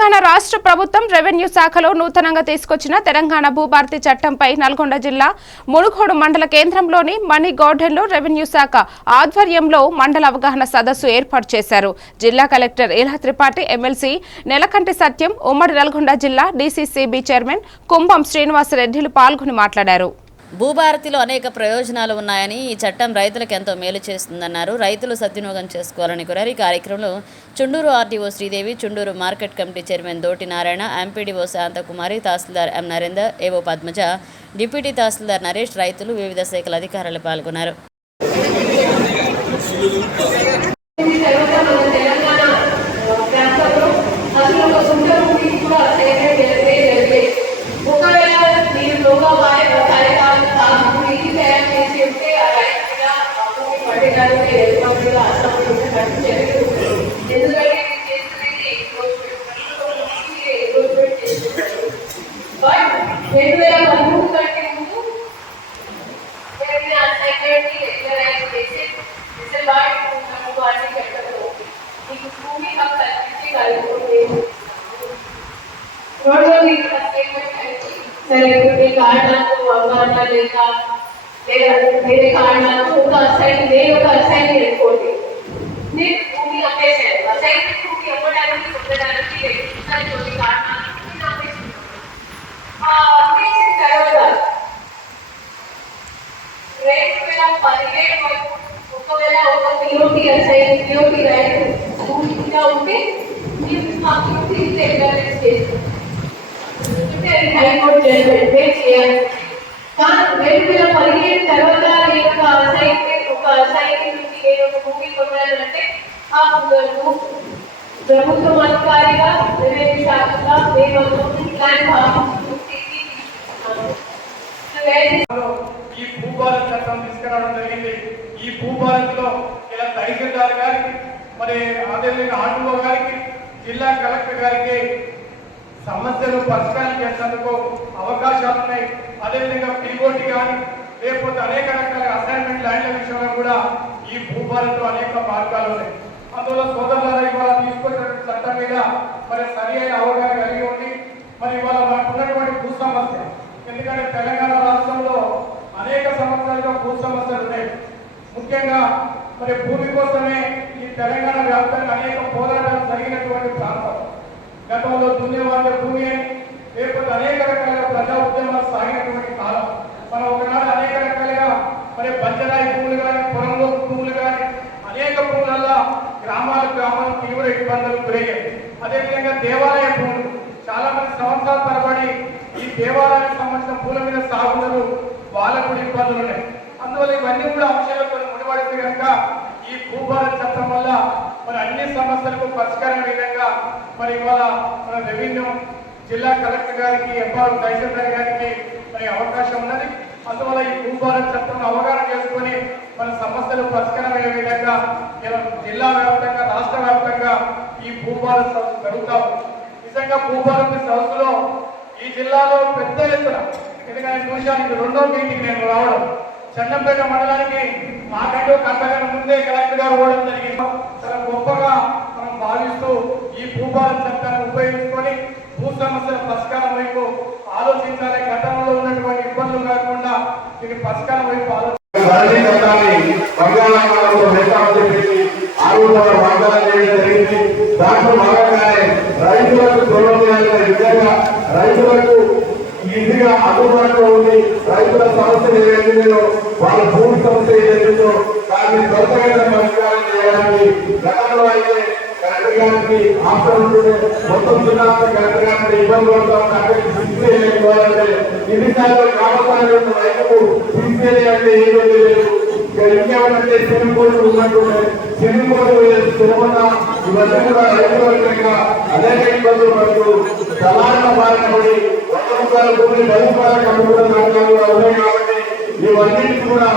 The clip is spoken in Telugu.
తెలంగాణ రాష్ట్ర ప్రభుత్వం రెవెన్యూ శాఖలో నూతనంగా తీసుకొచ్చిన తెలంగాణ భూభారతి చట్టంపై నల్గొండ జిల్లా మునుగోడు మండల కేంద్రంలోని మణి గార్డెన్లో రెవెన్యూ శాఖ ఆధ్వర్యంలో మండల అవగాహన సదస్సు ఏర్పాటు చేశారు. జిల్లా కలెక్టర్ ఇలా త్రిపాఠి ఎమ్మెల్సీ నెలకంటి సత్యం ఉమ్మడి నల్గొండ జిల్లా డీసీసీబీ చైర్మన్ కుంభం శ్రీనివాసరెడ్డిలు పాల్గొని మాట్లాడారు. భూభారతిలో అనేక ప్రయోజనాలు ఉన్నాయని ఈ చట్టం రైతులకు ఎంతో మేలు చేస్తుందన్నారు. రైతులు సద్వినియోగం చేసుకోవాలని కోరారు. ఈ కార్యక్రమంలో Chunduru RTO Sridevi Chunduru market committee chairman Doti Narayana MPDO Shanthakumari tahsildar M Narender AO Padmaja deputy తహసీల్దార్ నరేష్ రైతులు వివిధ శాఖల అధికారులు పాల్గొన్నారు. భూమి పట్టేదానికి ఎదురు అసలు ఖర్చు జరగదు ఎందుకంటే ఇది చేస్తున్నది ఎంక్రోచ్మెంట్ చేస్తున్నారు బట్ రెండు వేల పదమూడు కంటే ముందు జరిగిన అసైన్మెంట్ రెగ్యులరైజ్ చేసి రిజర్వాయర్ ఉంటాము వాటిని పెట్టడంలో మీకు భూమి హక్కు కల్పించి కలుగుతుంది రెండోది అసైన్మెంట్ కలిసి సరే కొన్ని కారణాలతో అవగాహన లేక లేదా వేరే కారణాలతో ఒక అసైన్ నేను ఒక అసైన్ చేసుకోండి నేను భూమి అమ్మేశాను అసైన్మెంట్ భూమి అమ్మడానికి పొందడానికి రెగ్యులర్ కొన్ని కారణాలు నేను అమ్మేసాను. ఆ అమ్మేసిన తర్వాత రెండు వేల పదిహేడు వరకు ఒకవేళ ఒక పిఓటి అసైన్ పిఓటి రైతు పూర్తిగా ఉంటే మీరు ఆ పిఓటి రెగ్యులరైజ్ చేస్తారు అంటే అది హైకోర్టు జడ్జిమెంట్ పే చేయాలి కానీ రెండు వేల పదిహేను తర్వాత నేను ఒక ఒక నుంచి నేను ఒక భూమి ఆ ప్రభుత్వం అధికారిగా రెవెన్యూ శాఖగా నేను ప్లాన్ ఈ భూభారత్ చట్టం తీసుకురావడం జరిగింది. ఈ భూభారత్లో ఇలా తహసీల్దార్ గారికి మరి అదేవిధంగా ఆర్టీఓ గారికి జిల్లా కలెక్టర్ గారికి సమస్యలు పరిష్కారం చేసేందుకు అవకాశాలు ఉన్నాయి అదేవిధంగా పీఓటీ కానీ లేకపోతే అనేక రకాల అసైన్మెంట్ ల్యాండ్ల విషయంలో కూడా ఈ భూభారత్లో అనేక మార్గాలు ఉన్నాయి. అందులో సోదరులారా ఇవాళ తీసుకొచ్చినటువంటి చట్టం మీద మరి సరి అయిన అవగాహన కలిగి ఉండి మరి ఇవాళ మనకు ఉన్నటువంటి భూ సమస్య ఎందుకంటే తెలంగాణ రాష్ట్రంలో అనేక సంవత్సరాలుగా భూ సమస్యలు ఉన్నాయి. ముఖ్యంగా మరి భూమి కోసమే ఈ తెలంగాణ వ్యాప్తంగా అనేక పోరాటాలు జరిగినటువంటి ప్రాంతం. గతంలో దున్నేవాళ్ళ భూమి అని లేకపోతే అనేక రకాల ప్రజా ఉద్యమాలు సాగినటువంటి కాలం. మనం ఒకనాడు అనేక రకాలుగా మరి బంజరాయి భూములు కానీ పొలంలో భూములు కానీ అనేక భూములలో గ్రామాల గ్రామాలు తీవ్ర ఇబ్బందులు గురయ్యాయి. అదేవిధంగా దేవాలయ భూములు. చాలా మంది సంవత్సరాల తరబడి ఈ దేవాలయానికి సంబంధించిన పూల మీద సాగులు వాళ్ళకు కూడా ఇబ్బందులు ఉన్నాయి. అందువల్ల ఇవన్నీ కూడా అంశాలతో ముడిపడితే కనుక ఈ భూభారత చట్టం అన్ని సమస్యలకు పరిష్కారం విధంగా మరి ఇవాళ మన రెవెన్యూ జిల్లా కలెక్టర్ గారికి ఎంఆర్ తహసీల్దార్ గారికి మరి అవకాశం ఉన్నది. అందువల్ల ఈ భూభారత చట్టం అవగాహన చేసుకొని మన సమస్యలు పరిష్కారం అయ్యే విధంగా జిల్లా వ్యాప్తంగా రాష్ట్ర వ్యాప్తంగా ఈ భూభారత సదస్సు జరుగుతాం నిజంగా భూభారత సదస్సులో ఈ జిల్లాలో పెద్ద ఎత్తున ఎందుకంటే చూశాను రెండో మీటింగ్ నేను రావడం. చెన్నపేట మండలానికి మాకంటూ ఒక ముందే కలెక్టర్ గారు పోవడం జరిగింది. చాలా గొప్పగా మనం భావిస్తూ ఈ భూభారత చట్టాన్ని ఉపయోగించుకొని భూ సమస్యల పరిష్కారం వైపు ఆలోచించాలి. గతంలో ఉన్నటువంటి ఇబ్బందులు కాకుండా దీని పరిష్కారం వైపు ఆలోచించాలి రైతులకు ఈజీగా అందుబాటులో ఉంది రైతుల సమస్యలు ఏదైతుందో వాళ్ళ భూమి సమస్య ఏదైతుందో దాన్ని త్వరితమైన పరిష్కారం చేయడానికి గతంలో అయితే కలెక్టర్ గారికి ఆఫ్టర్ మొత్తం జిల్లా కలెక్టర్ గారికి ఇబ్బంది పడుతూ ఉంటే అక్కడికి ఫిక్స్ చేయలేకపోవాలంటే ఎన్నిసార్లు రైతుకు తెలియదు. ఇంకేమంటే సివిల్ ఉన్నట్టు ఉన్నట్టుండే తిరుమల ఇవన్నీ కూడా రైతుల అనేక ఇబ్బందులు పడుతూ సమాన బారిన పడి వంద రూపాయల భూమిని పది రూపాయలకు ఉన్నాయి కాబట్టి ఇవన్నిటి కూడా